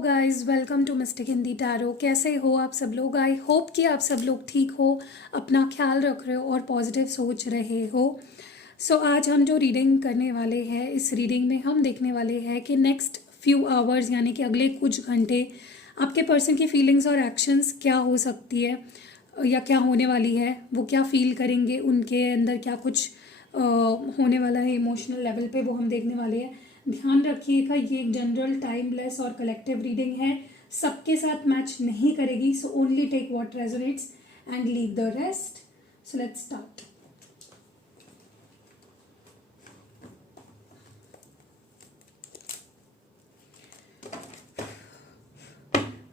Guys, welcome to mystic Hindi tarot. कैसे हो आप सब लोग? आई होप कि आप सब लोग ठीक हो, अपना ख्याल रख रहे हो और पॉजिटिव सोच रहे हो। आज हम जो रीडिंग करने वाले हैं, इस रीडिंग में हम देखने वाले हैं कि नेक्स्ट फ्यू आवर्स यानी कि अगले कुछ घंटे आपके पर्सन की फीलिंग्स और एक्शंस क्या हो सकती है या क्या होने वाली है, वो क्या फील करेंगे, उनके अंदर क्या कुछ होने वाला है इमोशनल लेवल पे, वो हम देखने वाले हैं। ध्यान रखिएगा, ये एक जनरल टाइमलेस और कलेक्टिव रीडिंग है, सबके साथ मैच नहीं करेगी। So only take what resonates and leave the rest. So let's start.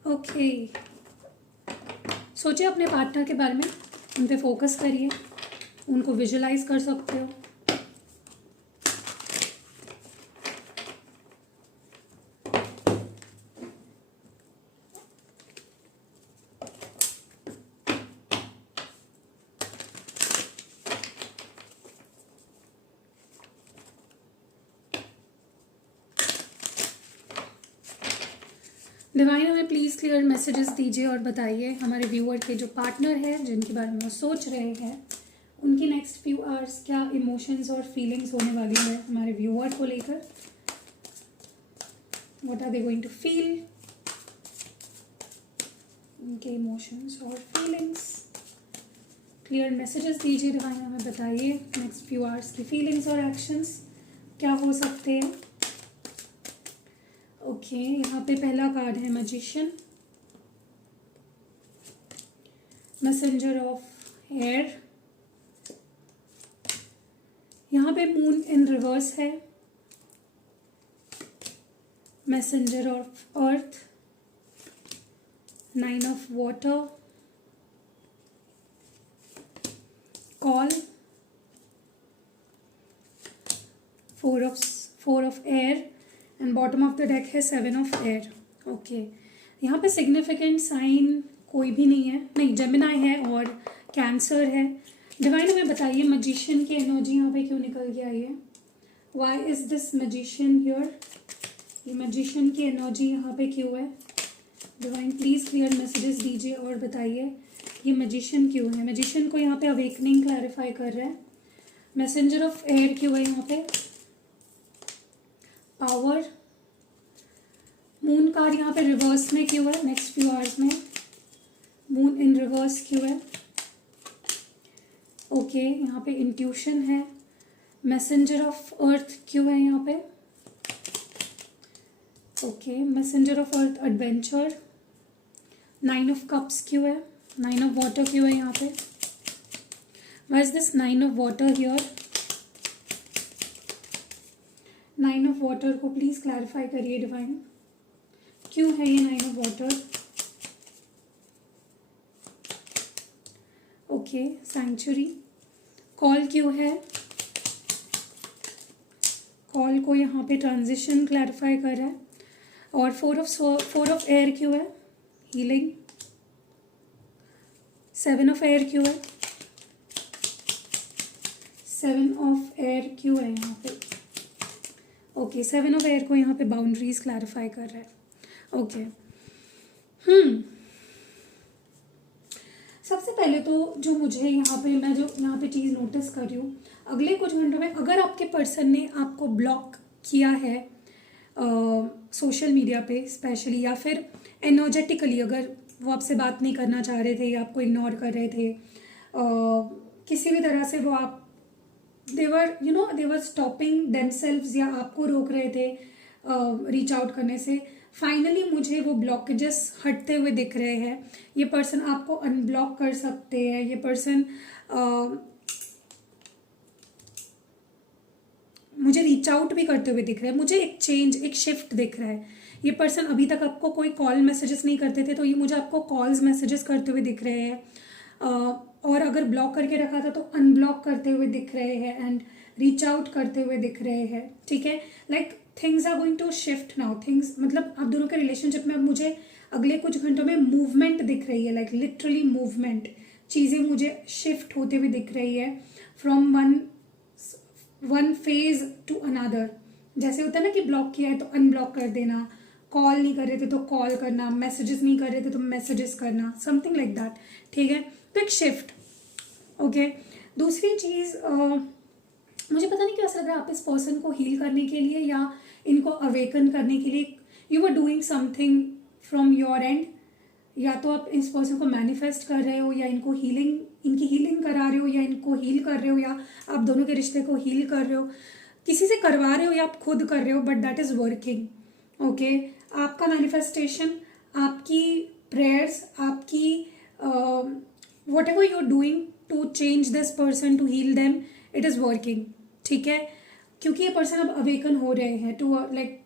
Okay, सोचिए अपने पार्टनर के बारे में, उन पे फोकस करिए, उनको विजुलाइज कर सकते हो। डिवाइन हमें प्लीज़ क्लियर मैसेजेस दीजिए और बताइए हमारे व्यूअर के जो पार्टनर है, जिनके बारे में वो सोच रहे हैं, उनकी नेक्स्ट फ्यू आवर्स क्या इमोशंस और फीलिंग्स होने वाली है हमारे व्यूअर को लेकर। What are they going to feel, उनके इमोशंस और फीलिंग्स। क्लियर मैसेजेस दीजिए डिवाइन, हमें बताइए नेक्स्ट फ्यू आवर्स की फीलिंग्स और एक्शंस क्या हो सकते हैं। ओके, यहाँ पे पहला कार्ड है मैजिशियन, मैसेंजर ऑफ एयर। यहाँ पे मून इन रिवर्स है, messenger of earth, nine of water, call, four of air and bottom of the deck है सेवन ऑफ एयर। ओके, यहाँ पे सिग्निफिकेंट साइन कोई भी नहीं है, नहीं जेमिनाई है और कैंसर है। डिवाइन हमें बताइए मैजिशियन की एनर्जी यहाँ पे क्यों निकल के आई है। Why is this magician here? ये मैजिशियन की एनर्जी यहाँ पे क्यों है? डिवाइन प्लीज क्लियर मैसेजेस दीजिए और बताइए ये मैजिशियन क्यों है। मैजिशियन को यहाँ पे अवेकनिंग क्लैरिफाई कर रहा है। मैसेंजर ऑफ एयर क्यों है यहाँ पे? पावर। मून कार्ड यहाँ पे रिवर्स में क्यों है? नेक्स्ट फ्यू आवर्स में मून इन रिवर्स क्यों है? ओके, यहाँ पे इंट्यूशन है। मैसेंजर ऑफ अर्थ क्यों है यहाँ पे? Okay, messenger of earth adventure. Nine of cups क्यों है? नाइन ऑफ वाटर क्यों है यहाँ पे? Why is this nine of water here? Nine of water को प्लीज क्लैरिफाई करिए डिवाइन, क्यों है ये nine of water? Okay, sanctuary. Call क्यों है? कॉल को यहाँ पे ट्रांजिशन क्लैरिफाई कर रहा है। और फोर ऑफ एयर क्यों है? हीलिंग। सेवन ऑफ एयर क्यों है? सेवन ऑफ एयर क्यों है यहाँ पे? ओके, सेवन ऑफ एयर को यहाँ पे बाउंड्रीज क्लैरिफाई कर रहा है। ओके, सबसे पहले तो जो मुझे यहाँ पे, मैं जो यहाँ पे चीज़ नोटिस कर रही हूँ, अगले कुछ घंटों में अगर आपके पर्सन ने आपको ब्लॉक किया है सोशल मीडिया पे स्पेशली, या फिर एनर्जेटिकली अगर वो आपसे बात नहीं करना चाह रहे थे या आपको इग्नोर कर रहे थे, किसी भी तरह से वो आप देवर स्टॉपिंग देमसेल्व्स या आपको रोक रहे थे रीच आउट करने से, फाइनली मुझे वो ब्लॉकेजेस हटते हुए दिख रहे हैं। ये पर्सन आपको अनब्लॉक कर सकते हैं, ये पर्सन मुझे रीच आउट भी करते हुए दिख रहे हैं। मुझे एक चेंज, एक शिफ्ट दिख रहा है। ये पर्सन अभी तक आपको कोई कॉल मैसेजेस नहीं करते थे, तो ये मुझे आपको कॉल्स मैसेजेस करते हुए दिख रहे हैं। और अगर ब्लॉक करके रखा था तो अनब्लॉक करते हुए दिख रहे हैं एंड रीच आउट करते हुए दिख रहे हैं। ठीक है, like things are going to shift now. Things मतलब आप दोनों के रिलेशनशिप में मुझे अगले कुछ घंटों में मूवमेंट दिख रही है, लाइक लिटरली मूवमेंट। चीज़ें मुझे शिफ्ट होते हुए दिख रही है from one phase two another. जैसे होता है ना कि ब्लॉक किया है तो अनब्लॉक कर देना, कॉल नहीं कर रहे थे तो कॉल करना, मैसेजेस नहीं कर रहे थे तो मैसेजेस करना, समथिंग लाइक दैट, ठीक है। तो एक शिफ्ट, ओके। दूसरी चीज़, मुझे पता नहीं क्यों ऐसा लग रहा है आप इस पर्सन को हील करने के लिए या इनको अवेकन करने के लिए you are doing something from your end. या तो आप इस पर्सन को मैनिफेस्ट कर रहे हो, या इनको इनकी हीलिंग करा रहे हो, या इनको हील कर रहे हो, या आप दोनों के रिश्ते को हील कर रहे हो, किसी से करवा रहे हो या आप खुद कर रहे हो, but that is working, okay. आपका मैनिफेस्टेशन, आपकी प्रेयर्स, आपकी whatever you are doing to change this person, to heal them, it is working, ठीक है। क्योंकि ये पर्सन अब अवेकन हो रहे हैं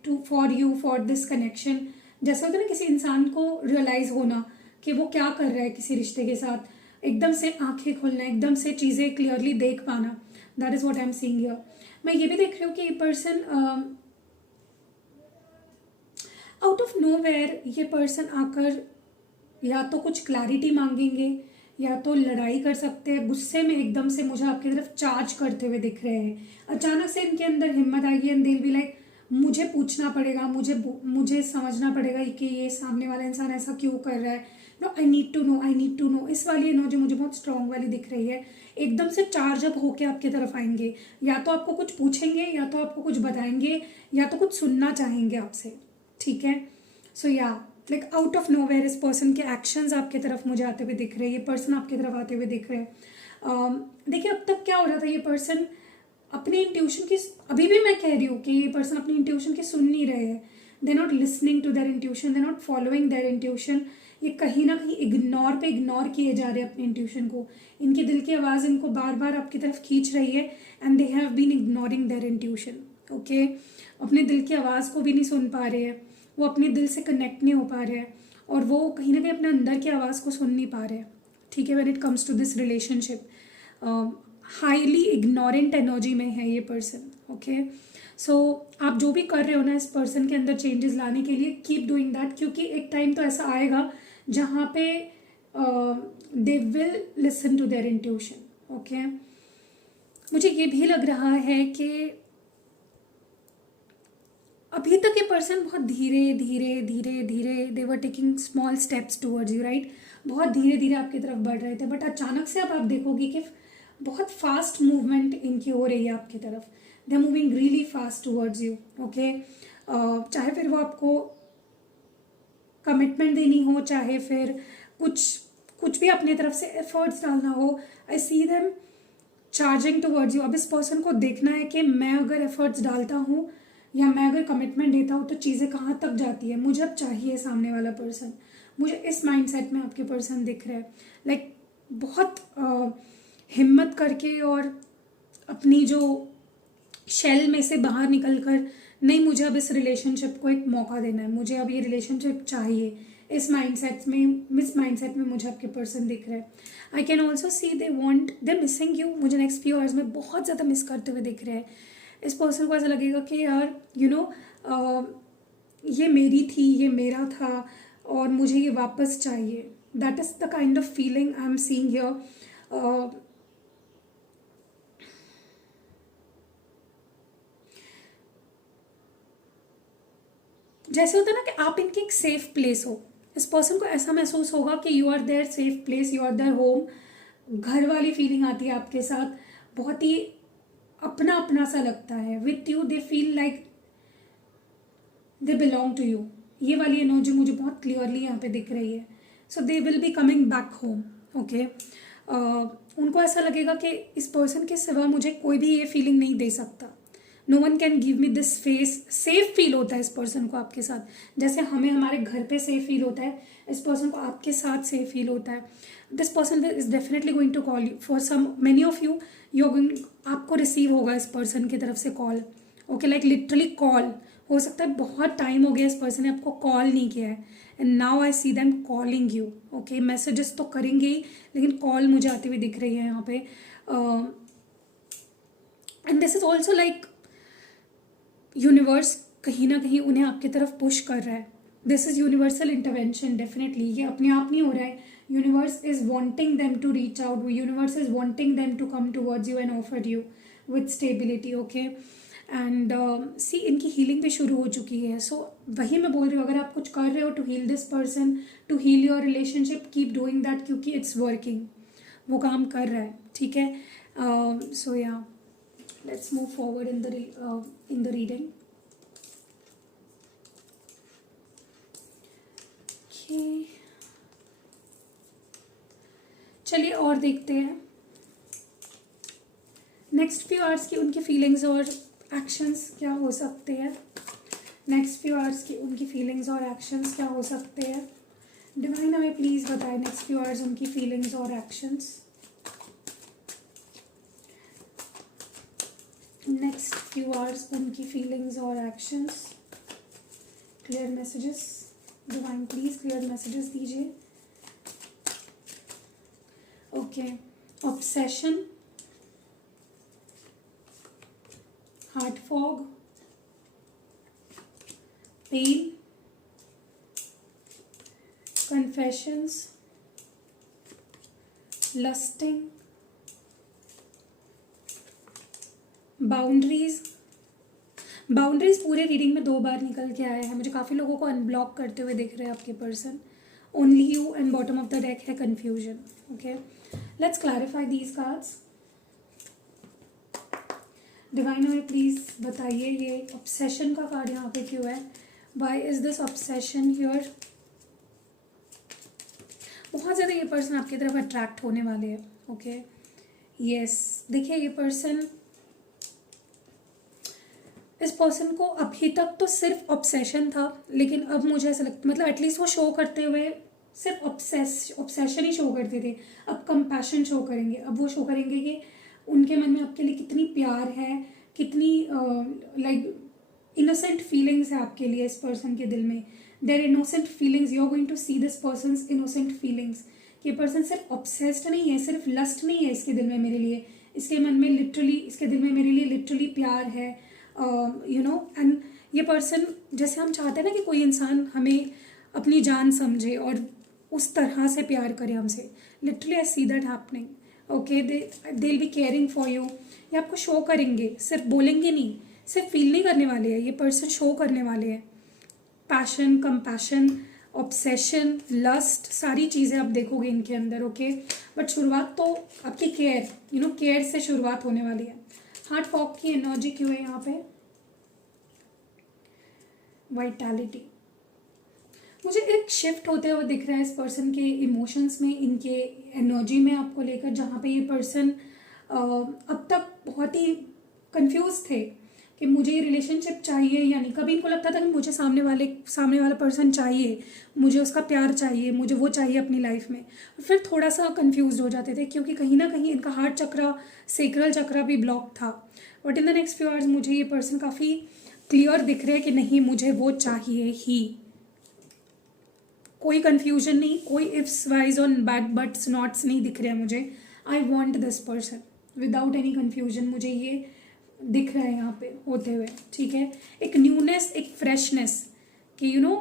too for you, for this connection. जैसे होता है ना किसी इंसान को रियलाइज होना कि वो क्या कर रहा है किसी रिश्ते के साथ, एकदम से आंखें खुलना, एकदम से चीज़ें क्लियरली देख पाना, that is what I am seeing here. मैं ये भी देख रही हूँ कि ये person out of nowhere, ये पर्सन आकर या तो कुछ क्लैरिटी मांगेंगे, या तो लड़ाई कर सकते हैं गुस्से में, एकदम से मुझे आपकी तरफ चार्ज करते हुए दिख रहे हैं। अचानक से इनके अंदर हिम्मत आएगी and they will be like, मुझे पूछना पड़ेगा, मुझे समझना पड़ेगा कि ये सामने वाला इंसान ऐसा क्यों कर रहा है। No, I need to know, I need to know. इस वाली एनर्जी मुझे बहुत स्ट्रांग वाली दिख रही है। एकदम से चार्ज अप होके आपकी तरफ आएंगे, या तो आपको कुछ पूछेंगे, या तो आपको कुछ बताएंगे, या तो कुछ सुनना चाहेंगे आपसे, ठीक है। सो या लाइक आउट ऑफ नोवेयर इस पर्सन के एक्शंस आपके तरफ मुझे आते हुए दिख रहे हैं, ये पर्सन आपकी तरफ आते हुए दिख रहे हैं। देखिए अब तक क्या हो रहा था, ये पर्सन अपने इंट्यूशन की, अभी भी मैं कह रही हूँ कि ये पर्सन अपनी इंट्यूशन की सुन नहीं रहे हैं। They not listening to their intuition, they not following their intuition. ये कहीं ना कहीं इग्नोर किए जा रहे हैं अपने इंट्यूशन को। इनके दिल की आवाज़ इनको बार बार आपकी तरफ खींच रही है and they have been ignoring their intuition, okay. अपने दिल की आवाज़ को भी नहीं सुन पा रहे हैं, वो अपने दिल से कनेक्ट नहीं हो पा रहे हैं, और वो कहीं ना कहीं अपने अंदर की आवाज़ को सुन नहीं पा रहे हैं, ठीक है। When it comes to this relationship, highly ignorant energy में है ये पर्सन, ओके। सो आप जो भी कर रहे हो ना इस पर्सन के अंदर चेंजेस लाने के लिए, कीप डूइंग दैट, क्योंकि एक टाइम तो ऐसा आएगा जहाँ पे they will listen to their intuition, okay. मुझे ये भी लग रहा है कि अभी तक ये पर्सन बहुत धीरे धीरे धीरे धीरे they were taking small steps towards you, right. बहुत धीरे धीरे आपकी तरफ बढ़ रहे थे, बट अचानक से अब आप देखोगे कि बहुत फास्ट मूवमेंट इनकी हो रही है आपकी तरफ। They are moving really fast towards you, okay. चाहे फिर वो आपको कमिटमेंट देनी हो, चाहे फिर कुछ भी अपनी तरफ से एफर्ट्स डालना हो, I see them charging towards you. अब इस पर्सन को देखना है कि मैं अगर एफर्ट्स डालता हूँ या मैं अगर कमिटमेंट देता हूँ तो चीज़ें कहाँ तक जाती है। मुझे अब चाहिए सामने वाला पर्सन, मुझे इस माइंडसेट में आपके पर्सन दिख रहे हैं, लाइक बहुत हिम्मत करके और अपनी जो शेल में से बाहर निकल कर, नहीं मुझे अब इस रिलेशनशिप को एक मौका देना है, मुझे अब ये रिलेशनशिप चाहिए, इस माइंडसेट में मुझे आपके पर्सन दिख रहे हैं। I can also see they missing you, मुझे नेक्स्ट फ्यू आवर्स में बहुत ज़्यादा मिस करते हुए दिख रहे हैं। इस पर्सन को ऐसा लगेगा कि यार यू नो ये मेरी थी, ये मेरा था, और मुझे ये वापस चाहिए। That is the kind of feeling I am seeing here. जैसे होता है ना कि आप इनकी एक सेफ प्लेस हो, इस पर्सन को ऐसा महसूस होगा कि you are their safe place, you are their home. घर वाली फीलिंग आती है आपके साथ, बहुत ही अपना अपना सा लगता है। With you they feel like they belong to you. ये वाली एनर्जी मुझे बहुत क्लियरली यहाँ पे दिख रही है। So they will be coming back home, okay. उनको ऐसा लगेगा कि इस पर्सन के सिवा मुझे कोई भी ये फीलिंग नहीं दे सकता। No one can give me this face. Safe feel होता है इस पर्सन को आपके साथ, जैसे हमें हमारे घर पे सेफ फील होता है, इस पर्सन को आपके साथ सेफ फील होता है। This person is definitely going to call you for some many of you, आपको रिसीव होगा इस पर्सन की तरफ से call, okay. Like literally call हो सकता है बहुत टाइम हो गया इस पर्सन ने आपको कॉल नहीं किया है, and now I see them calling you, okay. Messages तो करेंगे ही, लेकिन कॉल मुझे आती हुई दिख रही है यहाँ पे। And this is also like universe कहीं ना कहीं उन्हें आपकी तरफ पुश कर रहा है। This is universal intervention, definitely. ये अपने आप नहीं हो रहा है, universe is wanting them to reach out, universe is wanting them to come towards you and offer you with stability, okay. And see इनकी हीलिंग भी शुरू हो चुकी है. सो वही मैं बोल रही हूँ, अगर आप कुछ कर रहे हो to heal this person, to heal your relationship, keep doing that, क्योंकि इट्स वर्किंग, वो काम कर रहा है. ठीक है. So yeah let's move forward in the reading. चलिए और देखते हैं नेक्स्ट फ्यू आवर्स की उनकी फीलिंग्स और एक्शंस क्या हो सकते हैं. नेक्स्ट फ्यू आवर्स की उनकी फीलिंग्स और एक्शंस क्या हो सकते हैं. डिवाइन हमें प्लीज़ बताएं नेक्स्ट फ्यू आवर्स उनकी फीलिंग्स और एक्शंस. नेक्स्ट फ्यू आवर्स उनकी फीलिंग्स और actions. Clear messages divine, please clear messages दीजिए. Okay. Obsession, heart fog, pain, confessions, lusting, boundaries. Boundaries पूरे रीडिंग में 2 बार निकल के आया है. मुझे काफ़ी लोगों को अनब्लॉक करते हुए दिख रहे हैं आपके person. Only you and bottom of the deck है confusion. Okay, let's clarify these cards. Divine हमें प्लीज़ बताइए ये ऑब्सेशन का कार्ड यहाँ पे क्यों है. Why is this obsession here. बहुत ज़्यादा ये पर्सन आपकी तरफ अट्रैक्ट होने वाले हैं. Okay, yes. देखिए ये पर्सन, इस पर्सन को अभी तक तो सिर्फ ऑब्सेशन था, लेकिन अब मुझे ऐसा लगता, मतलब एटलीस्ट वो शो करते हुए सिर्फ ऑब्सेशन ही शो करते थे, अब कंपैशन शो करेंगे. अब वो शो करेंगे कि उनके मन में आपके लिए कितनी प्यार है, कितनी लाइक इनोसेंट फीलिंग्स है आपके लिए इस पर्सन के दिल में. Their innocent feelings, you are going to see this person's innocent feelings. ये पर्सन सिर्फ ऑब्सेस्ड नहीं है, सिर्फ लस्ट नहीं है इसके दिल में मेरे लिए. इसके मन में लिटरली, इसके दिल में मेरे लिए लिटरली प्यार है. यू नो, एंड ये पर्सन, जैसे हम चाहते हैं ना कि कोई इंसान हमें अपनी जान समझे और उस तरह से प्यार करे हमसे, literally I see that happening. Okay, they will B caring for you. ये आपको शो करेंगे, सिर्फ बोलेंगे नहीं, सिर्फ फील नहीं करने वाले हैं, ये पर्सन शो करने वाले हैं. पैशन, कंपैशन, ऑब्सेशन, लस्ट, सारी चीज़ें आप देखोगे इनके अंदर. ओके, बट शुरुआत तो आपकी केयर, यू नो, केयर से शुरुआत होने वाली है. हार्ट फॉग की एनर्जी क्यों है यहाँ पे. वाइटैलिटी. मुझे एक शिफ्ट होते हुए दिख रहा है इस पर्सन के इमोशंस में, इनके एनर्जी में आपको लेकर, जहाँ पे ये पर्सन अब तक बहुत ही कंफ्यूज थे कि मुझे ये रिलेशनशिप चाहिए या नहीं. कभी इनको लगता था कि मुझे सामने वाला पर्सन चाहिए, मुझे उसका प्यार चाहिए, मुझे वो चाहिए अपनी लाइफ में. और फिर थोड़ा सा कंफ्यूज हो जाते थे क्योंकि कहीं ना कहीं इनका हार्ट चक्रा, सेक्रल चक्रा भी ब्लॉक था. But in the next few hours मुझे ये पर्सन काफ़ी क्लियर दिख रहे हैं कि नहीं, मुझे वो चाहिए ही. कोई कन्फ्यूजन नहीं, कोई इफ्स वाइज और बैड बट्स नॉट्स नहीं दिख रहे हैं मुझे. I want this person without any confusion. मुझे ये दिख रहा है यहाँ पे होते हुए. ठीक है, एक न्यूनेस, एक फ्रेशनेस कि यू नो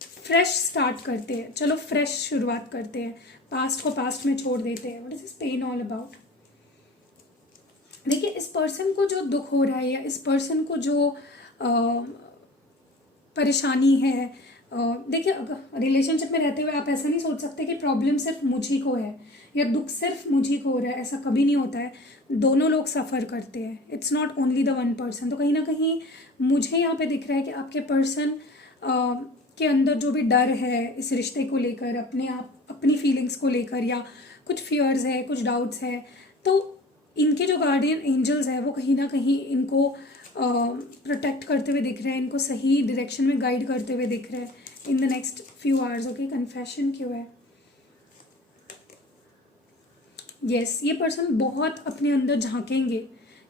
फ्रेश स्टार्ट करते हैं. चलो फ्रेश शुरुआत करते हैं, पास्ट को पास्ट में छोड़ देते हैं. What is this pain all about. देखिए इस पर्सन को जो दुख हो रहा है या इस पर्सन को जो परेशानी है, देखिए रिलेशनशिप में रहते हुए आप ऐसा नहीं सोच सकते कि प्रॉब्लम सिर्फ मुझी को है या दुख सिर्फ मुझी को हो रहा है. ऐसा कभी नहीं होता है, दोनों लोग सफ़र करते हैं. It's not only the one person. तो कहीं ना कहीं मुझे यहाँ पे दिख रहा है कि आपके पर्सन के अंदर जो भी डर है इस रिश्ते को लेकर, अपनी फीलिंग्स को लेकर, या कुछ फियर्स है, कुछ डाउट्स है, तो इनके जो गार्डियन एंजल्स है वो कहीं ना कहीं इनको प्रोटेक्ट करते हुए दिख रहे हैं, इनको सही डायरेक्शन में गाइड करते हुए दिख रहे हैं in the next few hours. Okay, confession क्यों है. यस, ये पर्सन बहुत अपने अंदर झांकेंगे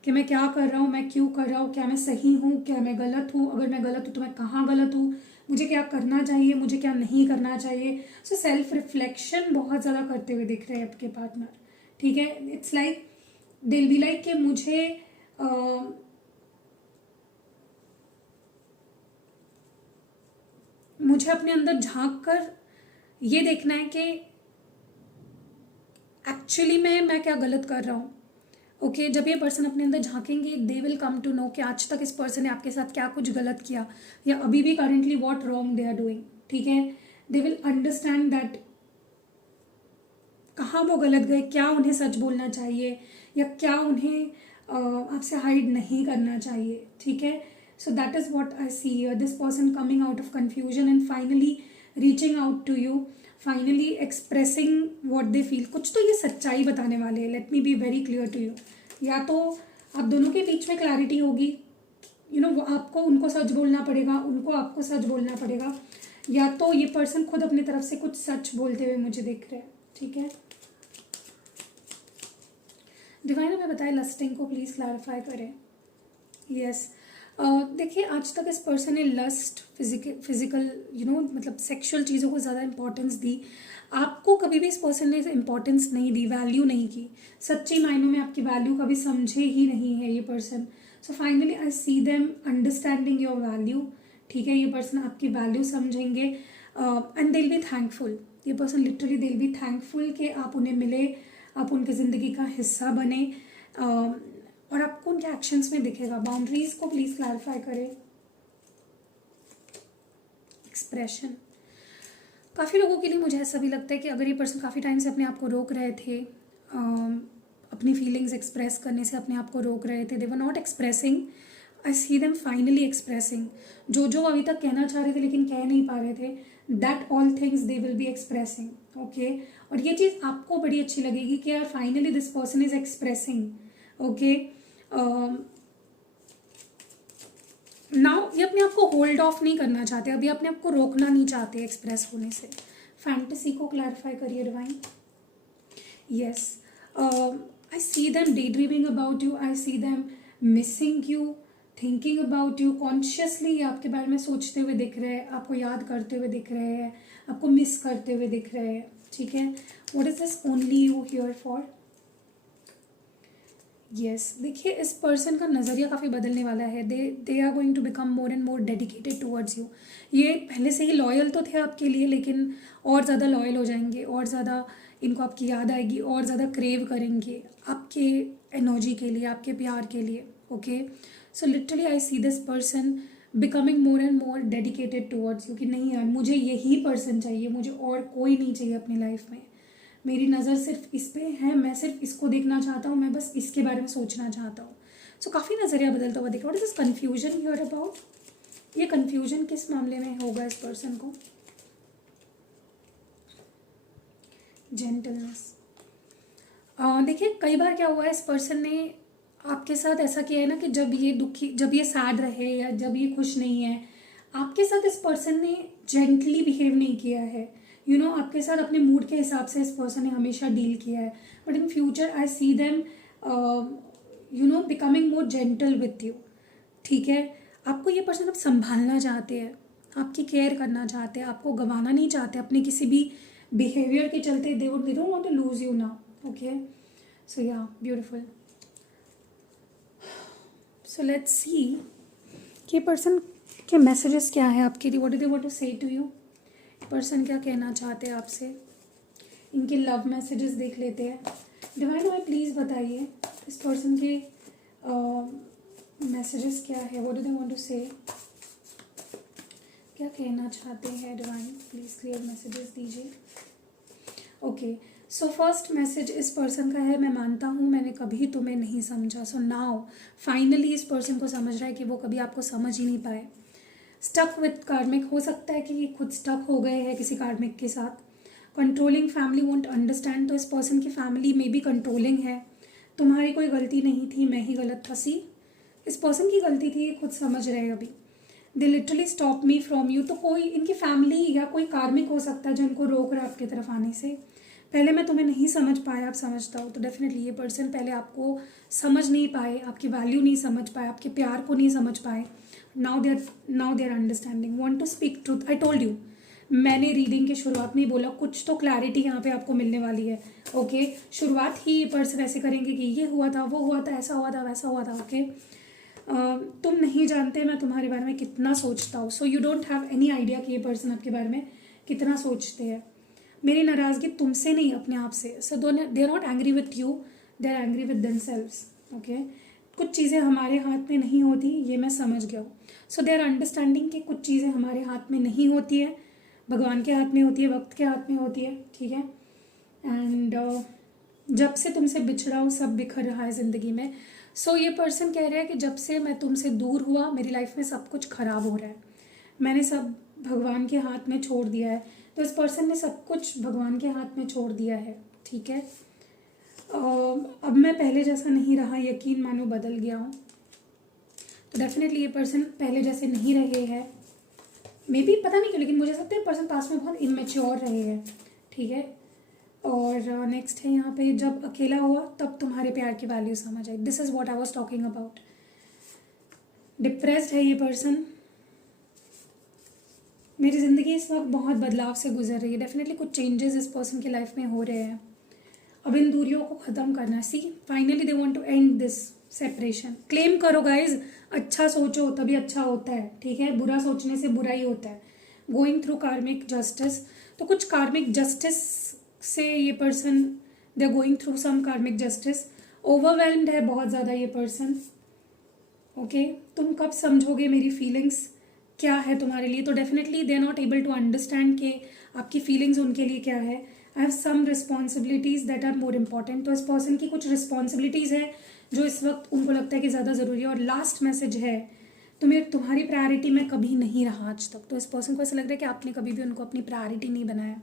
कि मैं क्या कर रहा हूँ, मैं क्यों कर रहा हूँ, क्या मैं सही हूँ, क्या मैं गलत हूँ, अगर मैं गलत हूँ तो मैं कहाँ गलत हूँ, मुझे क्या करना चाहिए, मुझे क्या नहीं करना चाहिए. सो सेल्फ रिफ्लेक्शन बहुत ज़्यादा करते हुए दिख रहे हैं आपके पार्टनर. ठीक है, it's like they will be like कि मुझे अपने अंदर झांक कर ये देखना है कि एक्चुअली मैं क्या गलत कर रहा हूँ. ओके जब ये पर्सन अपने अंदर झांकेंगे they will come to know कि आज तक इस पर्सन ने आपके साथ क्या कुछ गलत किया या अभी भी currently what wrong they are doing, ठीक है। दे विल अंडरस्टैंड दैट कहाँ वो गलत गए, क्या उन्हें सच बोलना चाहिए या क्या उन्हें आपसे हाइड नहीं करना चाहिए, ठीक है। So that is what I see this person coming out of confusion and finally reaching out to you, finally expressing what they feel. कुछ तो ये सच्चाई बताने वाले हैं, let me be very clear to you. या तो आप दोनों के बीच में क्लैरिटी होगी, यू नो आपको उनको सच बोलना पड़ेगा, उनको आपको सच बोलना पड़ेगा, या तो ये पर्सन खुद अपनी तरफ से कुछ सच बोलते हुए मुझे दिख रहे हैं, ठीक है। डिवाइन हमें बताए लस्टिंग को प्लीज़ क्लैरिफाई करें। यस देखिए आज तक इस पर्सन ने लस्ट फिजिकल मतलब सेक्सुअल चीज़ों को ज़्यादा इंपॉर्टेंस दी। आपको कभी भी इस पर्सन ने इंपॉर्टेंस नहीं दी, वैल्यू नहीं की, सच्ची मायनों में आपकी वैल्यू कभी समझे ही नहीं है ये person. So finally I see them understanding your value, ठीक है। ये पर्सन आपकी वैल्यू समझेंगे and they will be thankful. ये person literally they will be thankful कि आप उन्हें मिले, आप उनके ज़िंदगी का हिस्सा बने और आपको उनके एक्शंस में दिखेगा। बाउंड्रीज को प्लीज़ क्लैरिफाई करें। एक्सप्रेशन काफ़ी लोगों के लिए मुझे ऐसा भी लगता है कि अगर ये पर्सन काफ़ी टाइम से अपने आप को रोक रहे थे, अपनी फीलिंग्स एक्सप्रेस करने से अपने आप को रोक रहे थे, they were not expressing, I see them finally expressing. जो अभी तक कहना चाह रहे थे लेकिन कह नहीं पा रहे थे, that all things they will B expressing, okay. और ये चीज़ आपको बड़ी अच्छी लगेगी कि यार finally this person is expressing, okay. Now ये अपने आप को होल्ड ऑफ नहीं करना चाहते, अभी अपने आप को रोकना नहीं चाहते एक्सप्रेस होने से। फैंटेसी को क्लैरिफाई करिए divine. Yes I see them day dreaming about you, I see them missing you, thinking about you. Consciously आपके बारे में सोचते हुए दिख रहे हैं, आपको याद करते हुए दिख रहे हैं, आपको मिस करते हुए दिख रहे हैं, ठीक है। What is this only you here for? Yes देखिए इस पर्सन का नज़रिया काफ़ी बदलने वाला है। They are going to become more and more dedicated towards you. ये पहले से ही लॉयल तो थे आपके लिए, लेकिन और ज़्यादा लॉयल हो जाएंगे, और ज़्यादा इनको आपकी याद आएगी, और ज़्यादा क्रेव करेंगे आपके एनर्जी के लिए, आपके प्यार के लिए, okay. So literally I see this person becoming more and more dedicated towards you कि नहीं यार मुझे यही पर्सन चाहिए, मुझे और कोई नहीं चाहिए अपनी लाइफ में, मेरी नज़र सिर्फ इस पे है, मैं सिर्फ इसको देखना चाहता हूँ, मैं बस इसके बारे में सोचना चाहता हूँ। सो काफ़ी नज़रिया बदलता हुआ दिख रहा है। What is this confusion here about? ये कन्फ्यूजन किस मामले में होगा इस पर्सन को? जेंटलनेस। देखिए कई बार क्या हुआ है, इस पर्सन ने आपके साथ ऐसा किया है ना कि जब ये दुखी, जब ये सैड रहे या जब ये खुश नहीं है, आपके साथ इस पर्सन ने जेंटली बिहेव नहीं किया है, यू नो आपके साथ अपने मूड के हिसाब से इस पर्सन ने हमेशा डील किया है। But in future I see them you know becoming more gentle with you, ठीक है। आपको ये पर्सन अब संभालना चाहते हैं, आपकी केयर करना चाहते हैं, आपको गंवाना नहीं चाहते अपने किसी भी बिहेवियर के चलते। They don't want to lose you now, okay. So या ब्यूटिफुल। सो लेट्स सी कि पर्सन के मैसेजेस क्या है आपके लिए। What do they want to say to you? Person क्या कहना चाहते हैं आपसे, इनके लव मैसेजेस देख लेते हैं। डिवाइन हमें प्लीज़ बताइए इस पर्सन के मैसेजेस क्या है, what do they want to say, क्या कहना चाहते हैं डिवाइन, प्लीज़ क्लियर मैसेजेस दीजिए। ओके सो फर्स्ट मैसेज इस पर्सन का है, मैं मानता हूँ मैंने कभी तुम्हें नहीं समझा। सो नाउ फाइनली इस पर्सन को समझ रहा है कि वो कभी आपको समझ ही नहीं पाए। स्टक विथ कार्मिक, हो सकता है कि ये खुद स्टक हो गए हैं किसी कार्मिक के साथ। कंट्रोलिंग फैमिली वोंट अंडरस्टैंड, तो इस पर्सन की फैमिली में भी कंट्रोलिंग है। तुम्हारी कोई गलती नहीं थी, मैं ही गलत था। सी इस पर्सन की गलती थी, ये खुद समझ रहे हैं अभी। They literally stop me from you, तो कोई इनकी फैमिली या कोई कार्मिक हो सकता है जो इनको रोक रहा है आपकी तरफ आने से। पहले मैं तुम्हें नहीं समझ पाया, आप समझता हो, तो डेफिनेटली ये पर्सन पहले आपको समझ नहीं पाए, आपकी वैल्यू नहीं समझ पाए, आपके प्यार को नहीं समझ पाए। Now they are understanding, want to speak truth. I told you, मैंने रीडिंग की शुरुआत में ही बोला कुछ तो क्लैरिटी यहाँ पे आपको मिलने वाली है, ओके। शुरुआत ही ये पर्सन ऐसे करेंगे कि ये हुआ था, वो हुआ था, ऐसा हुआ था, वैसा हुआ था, ओके। तुम नहीं जानते मैं तुम्हारे बारे में कितना सोचता हूँ। So you don't have any idea कि ये पर्सन आपके बारे में कितना सोचते हैं। मेरी नाराज़गी तुमसे नहीं, अपने आप से। So they are not angry with you, they are angry with themselves. Okay. कुछ चीज़ें हमारे हाथ में नहीं होती, ये मैं समझ गया हूँ। सो दे आर अंडरस्टैंडिंग कि कुछ चीज़ें हमारे हाथ में नहीं होती है, भगवान के हाथ में होती है, वक्त के हाथ में होती है, ठीक है। एंड जब से तुमसे बिछड़ा हूँ सब बिखर रहा है ज़िंदगी में। सो ये पर्सन कह रहा है कि जब से मैं तुमसे दूर हुआ मेरी लाइफ में सब कुछ ख़राब हो रहा है, मैंने सब भगवान के हाथ में छोड़ दिया है। तो इस पर्सन ने सब कुछ भगवान के हाथ में छोड़ दिया है, ठीक है। अब मैं पहले जैसा नहीं रहा, यकीन मानो बदल गया हूँ। तो डेफिनेटली ये पर्सन पहले जैसे नहीं रहे हैं, मे बी पता नहीं क्यों, लेकिन मुझे लगता है पर्सन पास में बहुत इमेच्योर रहे हैं, ठीक है। और नेक्स्ट है यहाँ पे, जब अकेला हुआ तब तुम्हारे प्यार की वैल्यू समझ आई। This is what I was talking about. Depressed है ये पर्सन। मेरी ज़िंदगी इस वक्त बहुत बदलाव से गुजर रही है, डेफिनेटली कुछ चेंजेस इस पर्सन की लाइफ में हो रहे हैं। अब इन दूरियों को ख़त्म करना। See finally they want to end this separation. Claim करो गाइज, अच्छा सोचो तभी अच्छा होता है, ठीक है। बुरा सोचने से बुरा ही होता है। गोइंग थ्रू कार्मिक जस्टिस, तो कुछ कार्मिक जस्टिस से ये person, they are going through some karmic justice. Overwhelmed है बहुत ज़्यादा ये पर्सन, ओके। तुम कब समझोगे मेरी फीलिंग्स क्या है तुम्हारे लिए। तो definitely they are not able to understand कि आपकी फीलिंग्स उनके लिए क्या है। I have some responsibilities that are more important. तो इस पर्सन की कुछ रिस्पॉन्सिबिलिटीज़ है जो इस वक्त उनको लगता है कि ज़्यादा ज़रूरी है। और लास्ट मैसेज है, तुम्हारी प्रायोरिटी में कभी नहीं रहा आज तक। तो इस पर्सन को ऐसा लग रहा है कि आपने कभी भी उनको अपनी प्रायोरिटी नहीं बनाया।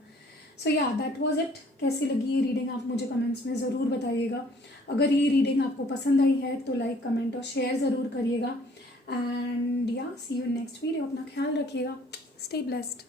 सो या दैट वाज इट। कैसी लगी ये रीडिंग आप मुझे कमेंट्स में ज़रूर बताइएगा। अगर ये रीडिंग आपको पसंद आई है तो लाइक, कमेंट और शेयर ज़रूर करिएगा। एंड या सी यू नेक्स्ट वीडियो। अपना ख्याल रखिएगा। Stay blessed.